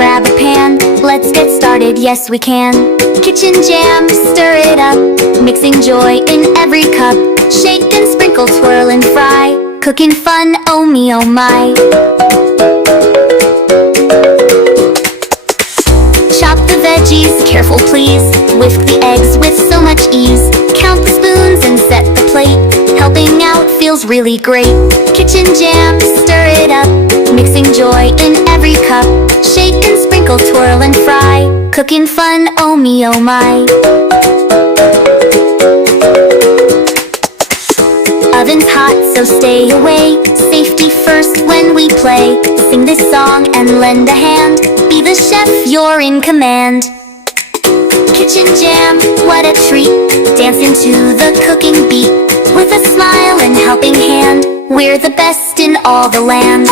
grab a pan. Let's get started, yes we can. Kitchen jam, stir it up, mixing joy in every cup. Shake and sprinkle, twirl and fry. Cooking fun, oh me, oh my. Chop the veggies, careful please. Whisk the eggs with so much ease. Count the spoons and set the plate. Helping out feels really great. Kitchen jam, stir it up, mixing joy in every cup. Shake and sprinkle, twirl and fry. Cooking fun, oh me, oh my. Oven's hot, so stay away. Safety first when we play. Sing this song and lend a hand. Be the chef, you're in command. Kitchen jam, what a treat. Dancing to the cooking beat. With a smile and helping hand, we're the best in all the land.